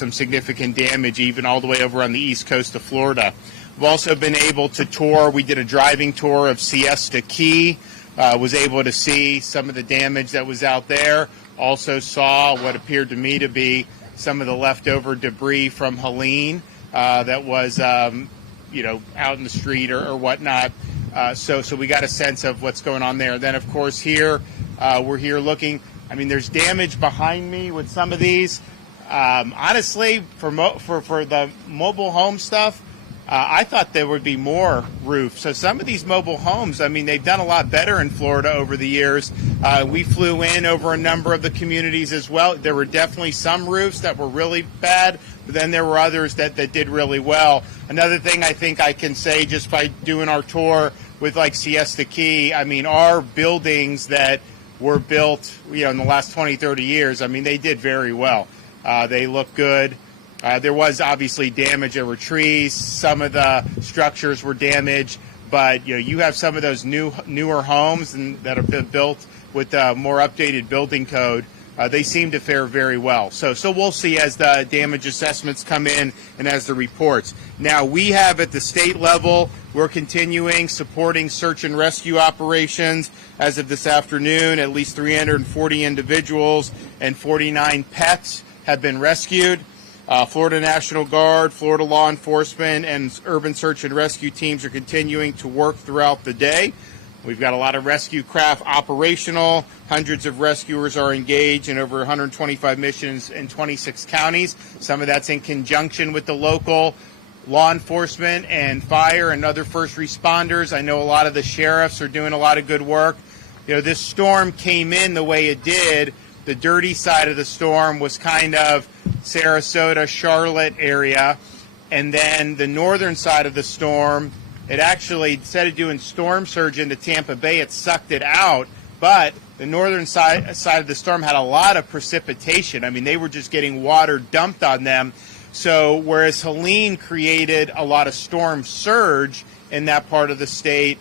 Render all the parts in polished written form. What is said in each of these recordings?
some significant damage, even all the way over on the east coast of Florida. We've also been able to tour. We did a driving tour of Siesta Key, was able to see some of the damage that was out there. Also saw what appeared to me to be some of the leftover debris from Helene that was, out in the street or whatnot. So we got a sense of what's going on there. Then, of course, here we're here looking. I mean, there's damage behind me with some of these. Honestly, for the mobile home stuff, I thought there would be more roofs. So some of these mobile homes, I mean, they've done a lot better in Florida over the years. We flew in over a number of the communities as well. There were definitely some roofs that were really bad, but then there were others that did really well. Another thing I think I can say just by doing our tour with like Siesta Key, I mean, our buildings that were built, in the last 20, 30 years, I mean, they did very well. They look good. There was obviously damage. There were trees. Some of the structures were damaged, but you have some of those newer homes that have been built with more updated building code. They seem to fare very well. So we'll see as the damage assessments come in and as the reports. Now we have at the state level, we're continuing supporting search and rescue operations. As of this afternoon, at least 340 individuals and 49 pets have been rescued. Florida National Guard, Florida law enforcement, and urban search and rescue teams are continuing to work throughout the day. We've got a lot of rescue craft operational. Hundreds of rescuers are engaged in over 125 missions in 26 counties. Some of that's in conjunction with the local law enforcement and fire and other first responders. I know a lot of the sheriffs are doing a lot of good work. This storm came in the way it did. The dirty side of the storm was kind of Sarasota, Charlotte area. And then the northern side of the storm, it actually, instead of doing storm surge into Tampa Bay, it sucked it out. But the northern side of the storm had a lot of precipitation. I mean, they were just getting water dumped on them. So whereas Helene created a lot of storm surge in that part of the state,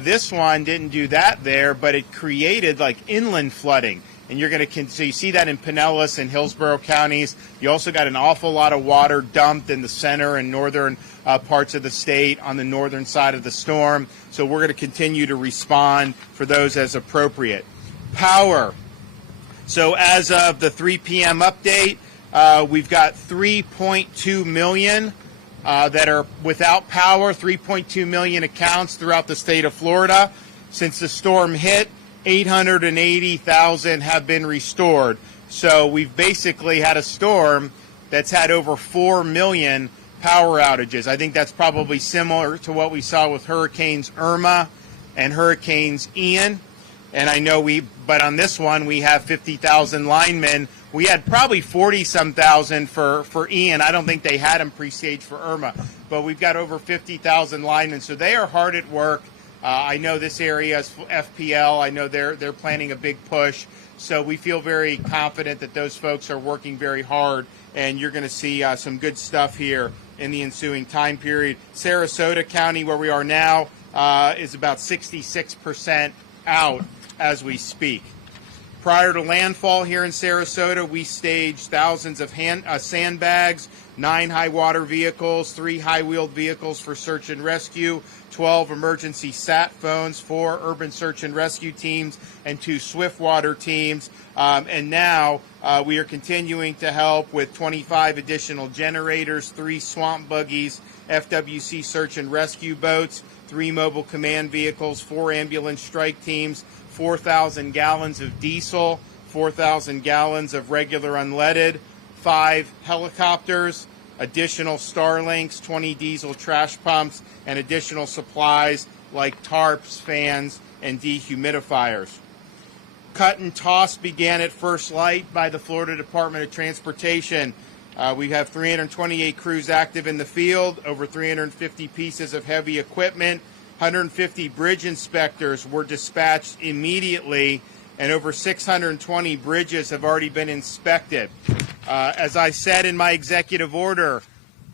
this one didn't do that there, but it created like inland flooding. And you're going to, so you see that in Pinellas and Hillsborough counties. You also got an awful lot of water dumped in the center and northern parts of the state on the northern side of the storm. So we're going to continue to respond for those as appropriate. Power. So as of the 3 p.m. update, we've got 3.2 million that are without power, 3.2 million accounts throughout the state of Florida. Since the storm hit, 880,000 have been restored. So we've basically had a storm that's had over 4 million power outages. I think that's probably similar to what we saw with Hurricanes Irma and Hurricanes Ian. And I know but on this one, we have 50,000 linemen. We had probably 40-some thousand for Ian. I don't think they had them pre-staged for Irma, but we've got over 50,000 linemen. So they are hard at work. I know this area is FPL. I know they're planning a big push. So we feel very confident that those folks are working very hard, and you're going to see some good stuff here in the ensuing time period. Sarasota County, where we are now, is about 66% out as we speak. Prior to landfall here in Sarasota, we staged thousands of sandbags, 9 high-water vehicles, 3 high-wheeled vehicles for search and rescue, 12 emergency sat phones, 4 urban search and rescue teams, and 2 swiftwater teams. And now we are continuing to help with 25 additional generators, 3 swamp buggies, FWC search and rescue boats, 3 mobile command vehicles, 4 ambulance strike teams, 4,000 gallons of diesel, 4,000 gallons of regular unleaded, 5 helicopters, additional Starlinks, 20 diesel trash pumps, and additional supplies like tarps, fans, and dehumidifiers. Cut and toss began at first light by the Florida Department of Transportation. We have 328 crews active in the field, over 350 pieces of heavy equipment, 150 bridge inspectors were dispatched immediately, and over 620 bridges have already been inspected. As I said in my executive order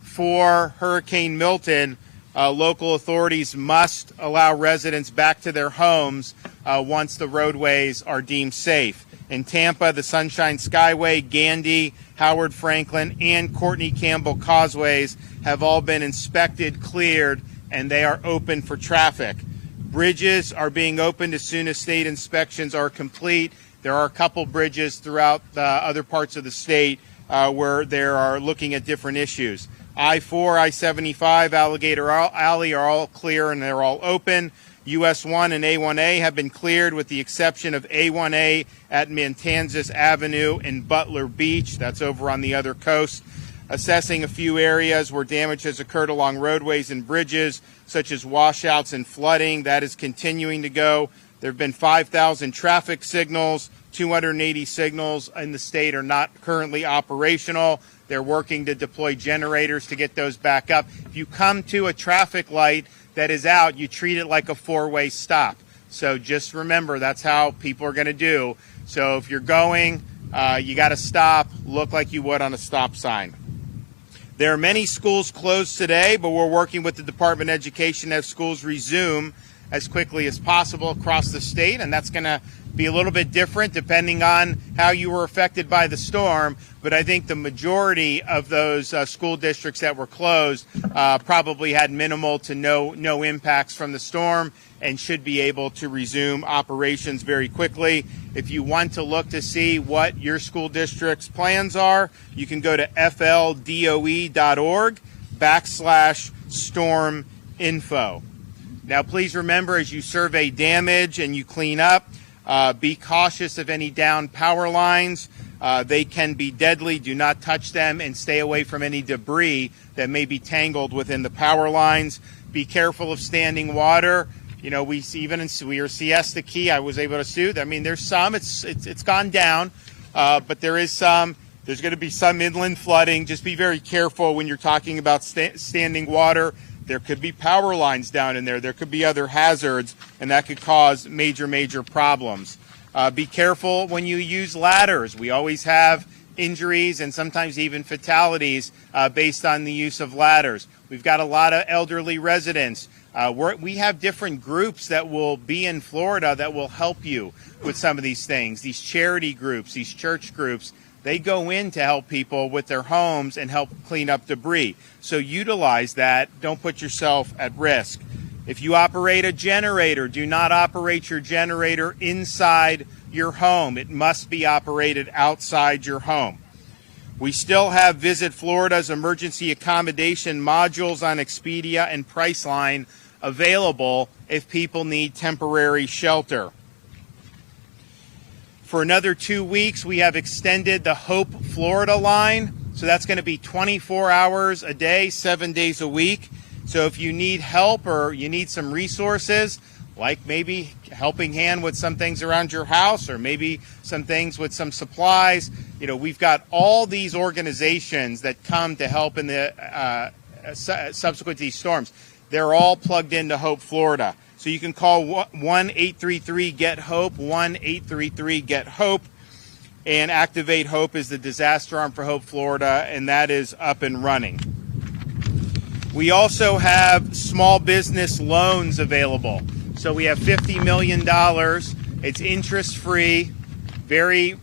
for Hurricane Milton, local authorities must allow residents back to their homes once the roadways are deemed safe. In Tampa, the Sunshine Skyway, Gandy, Howard Franklin, and Courtney Campbell causeways have all been inspected, cleared, and they are open for traffic. Bridges are being opened as soon as state inspections are complete. There are a couple bridges throughout other parts of the state where they are looking at different issues. I-4, I-75, Alligator Alley are all clear and they're all open. US 1 and A1A have been cleared with the exception of A1A at Matanzas Avenue and Butler Beach. That's over on the other coast. Assessing a few areas where damage has occurred along roadways and bridges, such as washouts and flooding. That is continuing to go. There have been 5,000 traffic signals. 280 signals in the state are not currently operational. They're working to deploy generators to get those back up. If you come to a traffic light that is out, you treat it like a four-way stop. So just remember, that's how people are going to do. So if you're going, you got to stop, look like you would on a stop sign. There are many schools closed today, but we're working with the Department of Education to have schools resume as quickly as possible across the state, and that's going to be a little bit different depending on how you were affected by the storm. But I think the majority of those school districts that were closed probably had minimal to no impacts from the storm and should be able to resume operations very quickly. If you want to look to see what your school district's plans are, you can go to fldoe.org/storm info. Now, please remember, as you survey damage and you clean up, be cautious of any downed power lines. They can be deadly. Do not touch them and stay away from any debris that may be tangled within the power lines. Be careful of standing water. You know, we are Siesta Key. I was able to sue. I mean, there's some. It's gone down, but there is some. There's going to be some inland flooding. Just be very careful when you're talking about standing water. There could be power lines down in there. There could be other hazards, and that could cause major problems. Be careful when you use ladders. We always have injuries and sometimes even fatalities based on the use of ladders. We've got a lot of elderly residents. We have different groups that will be in Florida that will help you with some of these things. These charity groups, these church groups, they go in to help people with their homes and help clean up debris. So utilize that. Don't put yourself at risk. If you operate a generator, do not operate your generator inside your home. It must be operated outside your home. We still have Visit Florida's emergency accommodation modules on Expedia and Priceline available if people need temporary shelter. For another 2 weeks, we have extended the Hope Florida line. So that's going to be 24 hours a day, 7 days a week. So if you need help or you need some resources, like maybe helping hand with some things around your house or maybe some things with some supplies, you know, we've got all these organizations that come to help in the subsequent to these storms. They're all plugged into Hope Florida. So you can call 1-833-GET-HOPE, 1-833-GET-HOPE, and Activate Hope is the disaster arm for Hope Florida, and that is up and running. We also have small business loans available. So we have $50 million. It's interest-free, very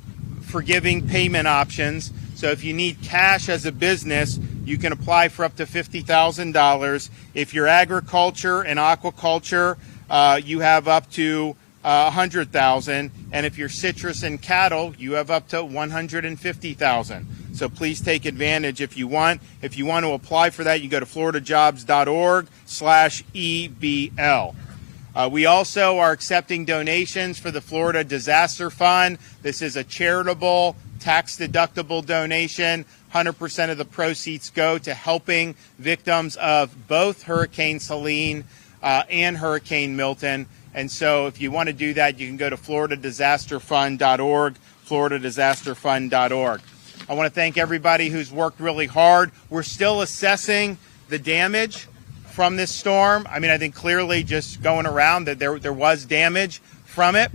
forgiving payment options. So if you need cash as a business, you can apply for up to $50,000. If you're agriculture and aquaculture, you have up to $100,000, and if you're citrus and cattle, you have up to $150,000. So please take advantage if you want. If you want to apply for that, you go to floridajobs.org/EBL. We also are accepting donations for the Florida Disaster Fund. This is a charitable, tax-deductible donation. 100% of the proceeds go to helping victims of both Hurricane Helene and Hurricane Milton. And so if you want to do that, you can go to floridadisasterfund.org, floridadisasterfund.org. I want to thank everybody who's worked really hard. We're still assessing the damage from this storm. I mean, I think clearly just going around that there was damage from it.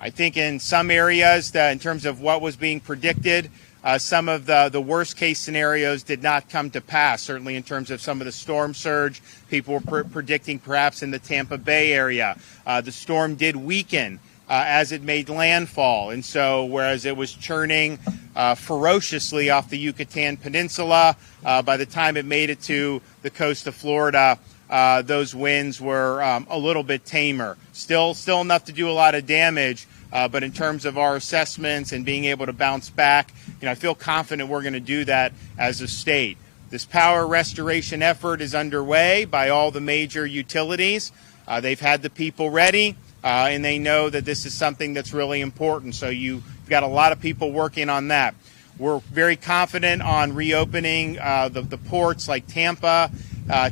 I think in some areas, in terms of what was being predicted, some of the worst case scenarios did not come to pass, certainly in terms of some of the storm surge. People were predicting perhaps in the Tampa Bay area. The storm did weaken as it made landfall. And so whereas it was churning ferociously off the Yucatan Peninsula, by the time it made it to the coast of Florida, those winds were a little bit tamer. Still enough to do a lot of damage, but in terms of our assessments and being able to bounce back, I feel confident we're going to do that as a state. This power restoration effort is underway by all the major utilities. They've had the people ready, and they know that this is something that's really important. So you've got a lot of people working on that. We're very confident on reopening the ports like Tampa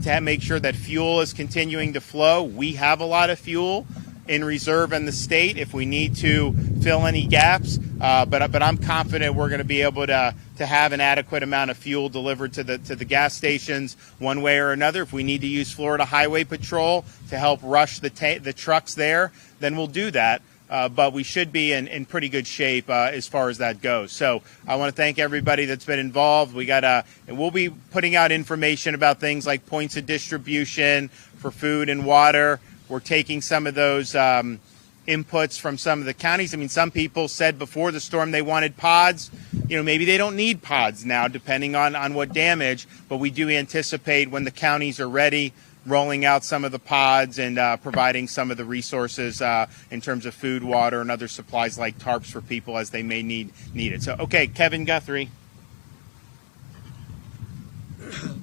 to make sure that fuel is continuing to flow. We have a lot of fuel in reserve in the state if we need to fill any gaps, but I'm confident we're going to be able to have an adequate amount of fuel delivered to the gas stations one way or another. If we need to use Florida Highway Patrol to help rush the trucks there, then we'll do that. But we should be in pretty good shape as far as that goes. So I want to thank everybody that's been involved. And we'll be putting out information about things like points of distribution for food and water. We're taking some of those inputs from some of the counties. I mean, some people said before the storm they wanted pods. Maybe they don't need pods now, depending on what damage. But we do anticipate when the counties are ready, rolling out some of the pods and providing some of the resources in terms of food, water, and other supplies like tarps for people as they may need it. So, okay, Kevin Guthrie.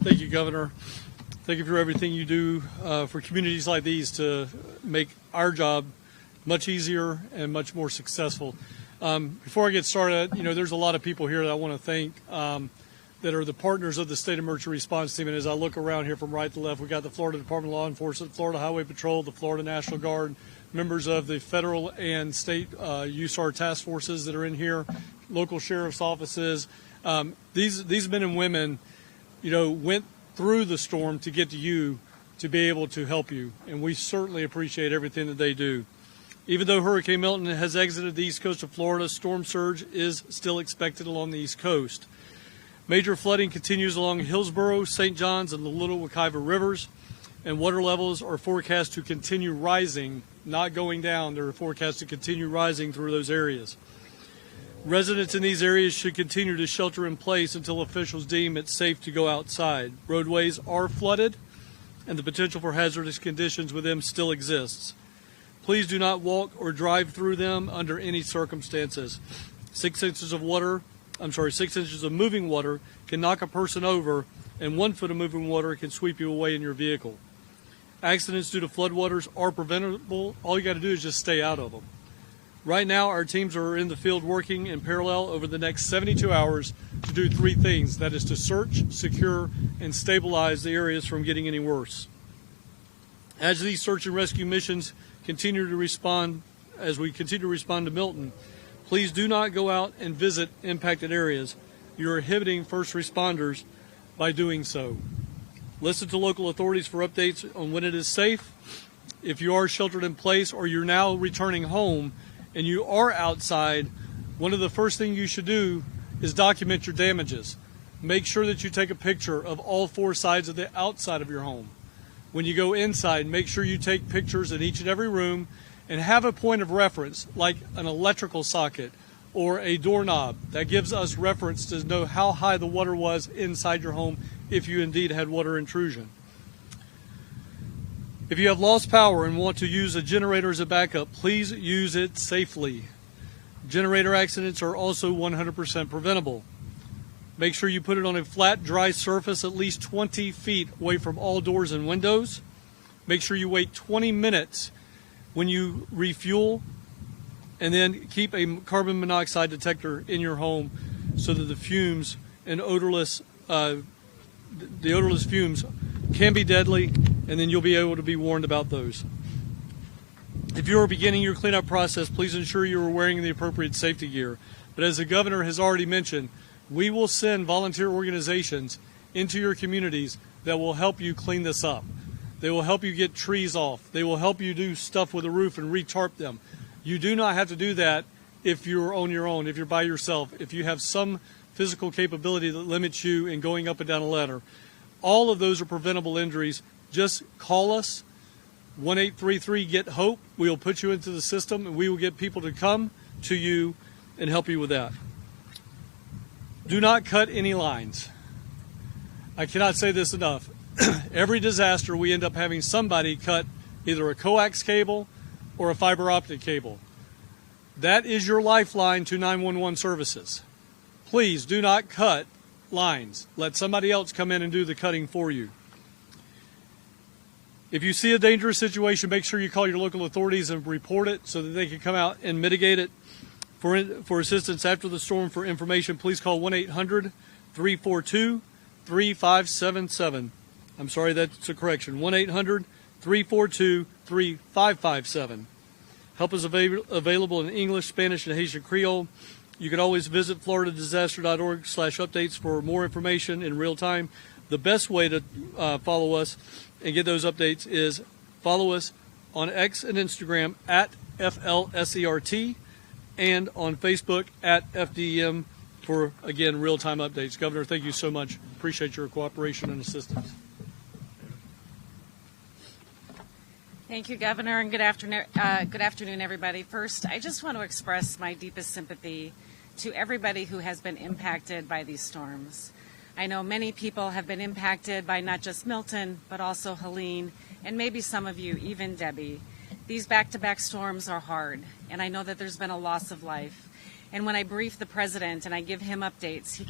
Thank you, Governor. Thank you for everything you do for communities like these to make our job much easier and much more successful. Before I get started, there's a lot of people here that I want to thank that are the partners of the State Emergency Response Team. And as I look around here from right to left, we've got the Florida Department of Law Enforcement, Florida Highway Patrol, the Florida National Guard, members of the federal and state USAR task forces that are in here, local sheriff's offices. These men and women, went through the storm to get to you to be able to help you. And we certainly appreciate everything that they do. Even though Hurricane Milton has exited the east coast of Florida, storm surge is still expected along the east coast. Major flooding continues along Hillsborough, St. Johns, and the Little Wekiva rivers, and water levels are forecast to continue rising, not going down. They're forecast to continue rising through those areas. Residents in these areas should continue to shelter in place until officials deem it safe to go outside. Roadways are flooded, and the potential for hazardous conditions with them still exists. Please do not walk or drive through them under any circumstances. 6 inches of moving water can knock a person over, and 1 foot of moving water can sweep you away in your vehicle. Accidents due to floodwaters are preventable. All you got to do is just stay out of them. Right now, our teams are in the field working in parallel over the next 72 hours to do 3 things. That is to search, secure, and stabilize the areas from getting any worse. As these search and rescue missions continue to respond to Milton, please do not go out and visit impacted areas. You are inhibiting first responders by doing so. Listen to local authorities for updates on when it is safe. If you are sheltered in place or you're now returning home and you are outside, one of the first things you should do is document your damages. Make sure that you take a picture of all 4 sides of the outside of your home. When you go inside, make sure you take pictures in each and every room and have a point of reference like an electrical socket or a doorknob. That gives us reference to know how high the water was inside your home if you indeed had water intrusion. If you have lost power and want to use a generator as a backup, please use it safely. Generator accidents are also 100% preventable. Make sure you put it on a flat, dry surface at least 20 feet away from all doors and windows. Make sure you wait 20 minutes when you refuel, and then keep a carbon monoxide detector in your home so that the fumes and odorless fumes can be deadly, and then you'll be able to be warned about those. If you are beginning your cleanup process, please ensure you are wearing the appropriate safety gear. But as the governor has already mentioned, we will send volunteer organizations into your communities that will help you clean this up. They will help you get trees off. They will help you do stuff with the roof and re-tarp them. You do not have to do that if you're on your own, if you're by yourself, if you have some physical capability that limits you in going up and down a ladder. All of those are preventable injuries. Just call us, 1-833-GET-HOPE. We will put you into the system, and we will get people to come to you and help you with that. Do not cut any lines. I cannot say this enough. Every disaster, we end up having somebody cut either a coax cable or a fiber optic cable. That is your lifeline to 911 services. Please do not cut lines. Let somebody else come in and do the cutting for you. If you see a dangerous situation, make sure you call your local authorities and report it so that they can come out and mitigate it. For assistance after the storm, for information, please call 1-800-342-3577. I'm sorry, that's a correction. 1-800-342-3557. Help is available in English, Spanish, and Haitian Creole. You can always visit floridadisaster.org/updates for more information in real time. The best way to follow us and get those updates is follow us on X and Instagram at FLSERT and on Facebook at FDEM for, again, real-time updates. Governor, thank you so much. Appreciate your cooperation and assistance. Thank you, Governor, and good afternoon, everybody. First, I just want to express my deepest sympathy to everybody who has been impacted by these storms. I know many people have been impacted by not just Milton, but also Helene, and maybe some of you, even Debbie. These back-to-back storms are hard, and I know that there's been a loss of life. And when I brief the president and I give him updates, he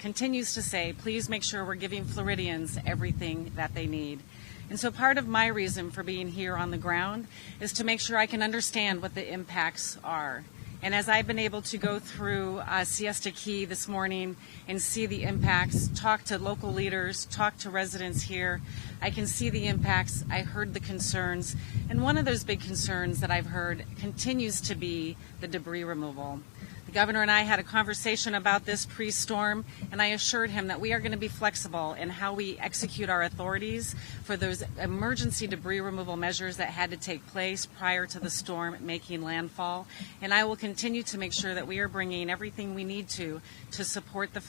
continues to say, please make sure we're giving Floridians everything that they need. And so part of my reason for being here on the ground is to make sure I can understand what the impacts are. And as I've been able to go through Siesta Key this morning and see the impacts, talk to local leaders, talk to residents here, I can see the impacts. I heard the concerns. And one of those big concerns that I've heard continues to be the debris removal. The governor and I had a conversation about this pre-storm, and I assured him that we are going to be flexible in how we execute our authorities for those emergency debris removal measures that had to take place prior to the storm making landfall. And I will continue to make sure that we are bringing everything we need to support the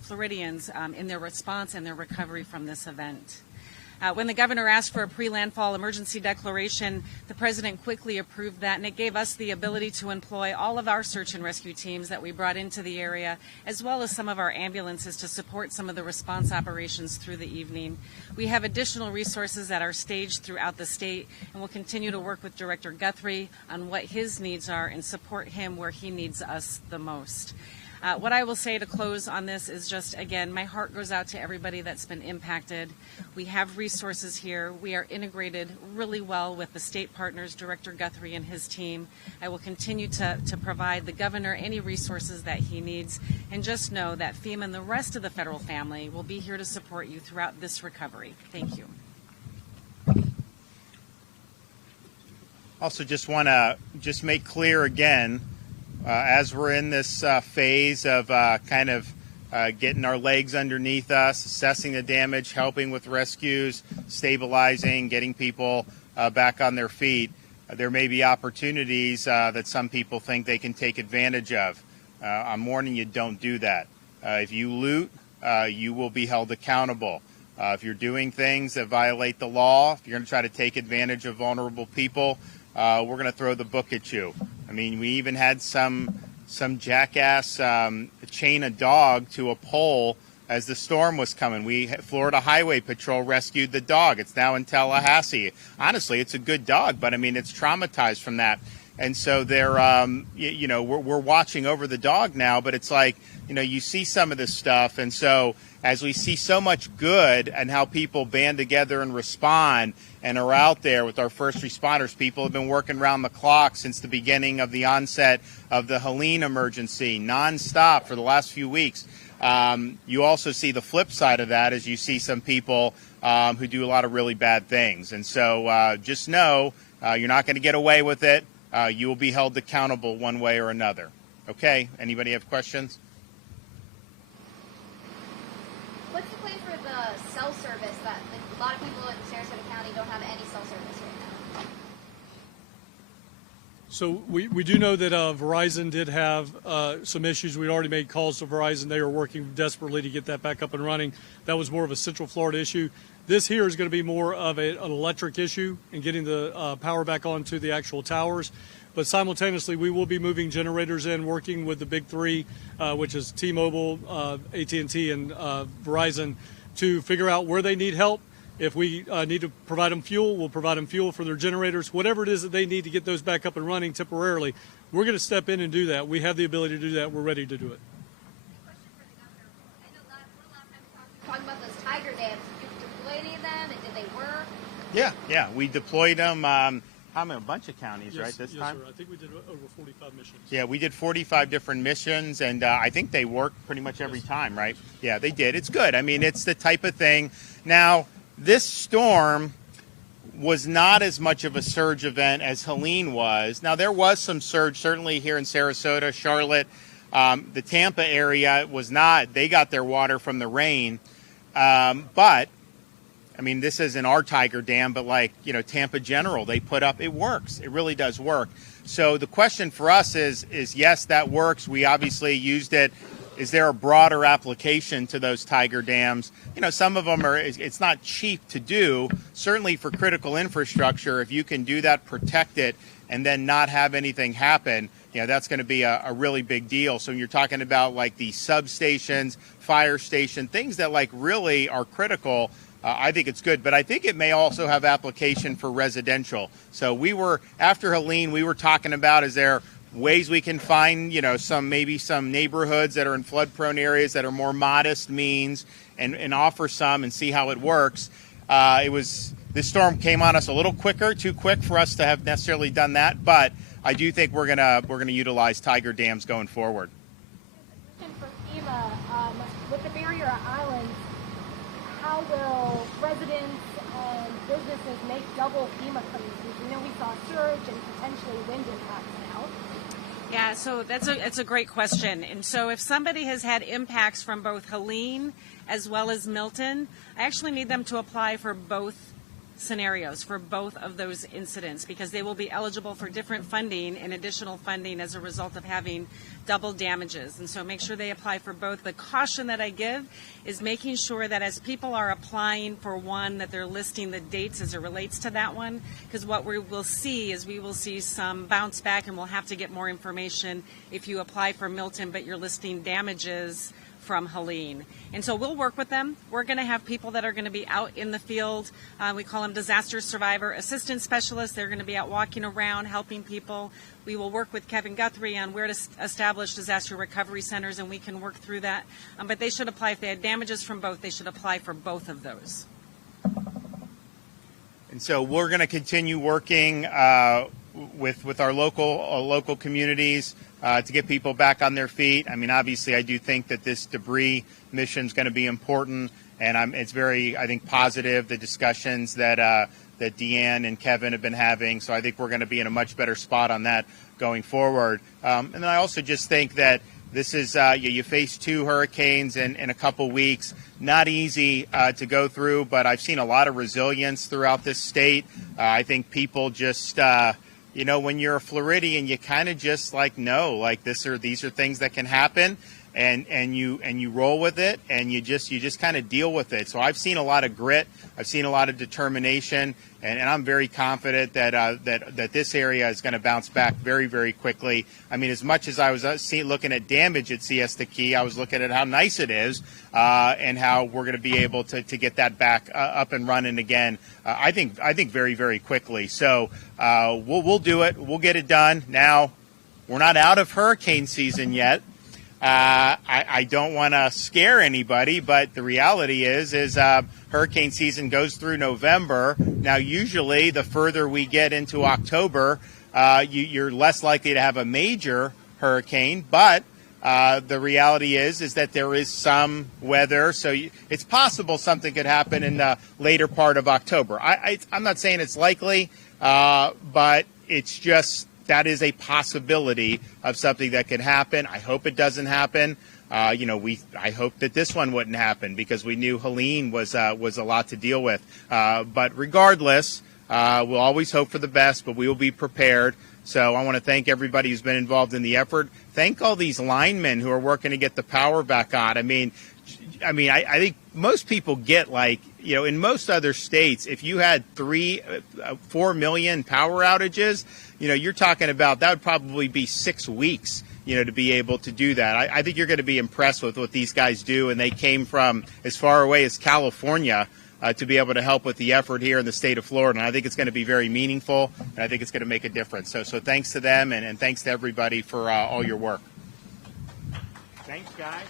Floridians in their response and their recovery from this event. When the governor asked for a pre-landfall emergency declaration, the president quickly approved that, and it gave us the ability to employ all of our search and rescue teams that we brought into the area, as well as some of our ambulances to support some of the response operations through the evening. We have additional resources that are staged throughout the state, and we'll continue to work with Director Guthrie on what his needs are and support him where he needs us the most. What I will say to close on this is just, again, my heart goes out to everybody that's been impacted. We have resources here. We are integrated really well with the state partners, Director Guthrie and his team. I will continue to provide the governor any resources that he needs. And just know that FEMA and the rest of the federal family will be here to support you throughout this recovery. Thank you. Also, just want to make clear again, as we're in this phase of getting our legs underneath us, assessing the damage, helping with rescues, stabilizing, getting people back on their feet, there may be opportunities that some people think they can take advantage of. I'm warning you, don't do that. If you loot, you will be held accountable. If you're doing things that violate the law, if you're going to try to take advantage of vulnerable people, we're going to throw the book at you. I mean, we even had some jackass chain a dog to a pole as the storm was coming. Florida Highway Patrol rescued the dog. It's now in Tallahassee. Honestly, it's a good dog, but I mean, it's traumatized from that. And so they're, we're watching over the dog now, but it's like, you see some of this stuff. And so as we see so much good and how people band together and respond and are out there with our first responders, people have been working around the clock since the beginning of the onset of the Helene emergency, nonstop for the last few weeks. You also see the flip side of that as you see some people who do a lot of really bad things. And so just know you're not going to get away with it. You will be held accountable one way or another. Okay, anybody have questions? What's the plan for the cell service that a lot of people in Sarasota County don't have any cell service right now? So we do know that Verizon did have some issues. We already made calls to Verizon. They are working desperately to get that back up and running. That was more of a Central Florida issue. This here is going to be more of an electric issue and getting the power back onto the actual towers. But simultaneously, we will be moving generators in, working with the big three, which is T-Mobile, AT&T, and Verizon, to figure out where they need help. If we need to provide them fuel, we'll provide them fuel for their generators. Whatever it is that they need to get those back up and running temporarily, we're going to step in and do that. We have the ability to do that. We're ready to do it. Talking about those tiger dams, did you deploy any of them, and did they work? Yeah, we deployed them. A bunch of counties, right, this time? Yes, sir. I think we did over 45 missions. Yeah, we did 45 different missions, and I think they worked pretty much every time, right? Yeah, they did. It's good. I mean, it's the type of thing. Now, this storm was not as much of a surge event as Helene was. Now, there was some surge, certainly here in Sarasota, Charlotte. The Tampa area was not. They got their water from the rain. But I mean, this isn't our Tiger Dam, but like, Tampa General, they put up, it works. It really does work. So the question for us is yes, that works. We obviously used it. Is there a broader application to those Tiger Dams? Some of them it's not cheap to do. Certainly for critical infrastructure, if you can do that, protect it, and then not have anything happen, that's going to be a really big deal. So you're talking about like the substations, fire station, things that like really are critical. I think it's good, but I think it may also have application for residential. So after Helene, we were talking about, is there ways we can find, maybe some neighborhoods that are in flood-prone areas that are more modest means and offer some and see how it works. This storm came on us a little quicker, too quick for us to have necessarily done that, but I do think we're gonna utilize Tiger Dams going forward. For FEMA, with the barrier islands, how will residents and businesses make double FEMA claims? We know we saw surge and potentially wind impacts now. Yeah, so it's a great question. And so if somebody has had impacts from both Helene as well as Milton, I actually need them to apply for both scenarios, for both of those incidents, because they will be eligible for different funding and additional funding as a result of having double damages. And so make sure they apply for both. The caution that I give is making sure that as people are applying for one, that they're listing the dates as it relates to that one, because what we will see is we will see some bounce back, and we'll have to get more information if you apply for Milton but you're listing damages from Helene. And so we'll work with them. We're going to have people that are going to be out in the field. We call them disaster survivor assistant specialists. They're going to be out walking around helping people. We will work with Kevin Guthrie on where to establish disaster recovery centers, and we can work through that. But they should apply, if they had damages from both, they should apply for both of those. And so we're going to continue working with our local communities to get people back on their feet. I mean, obviously, I do think that this debris mission is going to be important, and it's very, I think, positive, the discussions that Deanne and Kevin have been having. So I think we're going to be in a much better spot on that going forward. And then I also just think that this is, you face two hurricanes in a couple weeks. Not easy to go through, but I've seen a lot of resilience throughout this state. I think people just, when you're a Floridian, you kind of just know, like these are things that can happen, and you roll with it, and you just kind of deal with it. So I've seen a lot of grit. I've seen a lot of determination, and I'm very confident that this area is going to bounce back very, very quickly. I mean, as much as I was looking at damage at Siesta Key, I was looking at how nice it is and how we're going to be able to get that back up and running again. I think very, very quickly. So we'll do it. We'll get it done. Now, we're not out of hurricane season yet. I don't want to scare anybody, but the reality is hurricane season goes through November. Now, usually the further we get into October, you're less likely to have a major hurricane, but the reality is that there is some weather, so it's possible something could happen in the later part of October. I'm not saying it's likely, but it's just that is a possibility of something that could happen. I hope it doesn't happen. I hope that this one wouldn't happen because we knew Helene was a lot to deal with. But regardless, we'll always hope for the best, but we will be prepared. So I want to thank everybody who's been involved in the effort. Thank all these linemen who are working to get the power back on. I mean, I think most people get in most other states, if you had 4 million power outages, you're talking about that would probably be 6 weeks, to be able to do that. I think you're going to be impressed with what these guys do, and they came from as far away as California to be able to help with the effort here in the state of Florida. And I think it's going to be very meaningful, and I think it's going to make a difference. So thanks to them, and thanks to everybody for all your work. Thanks, guys.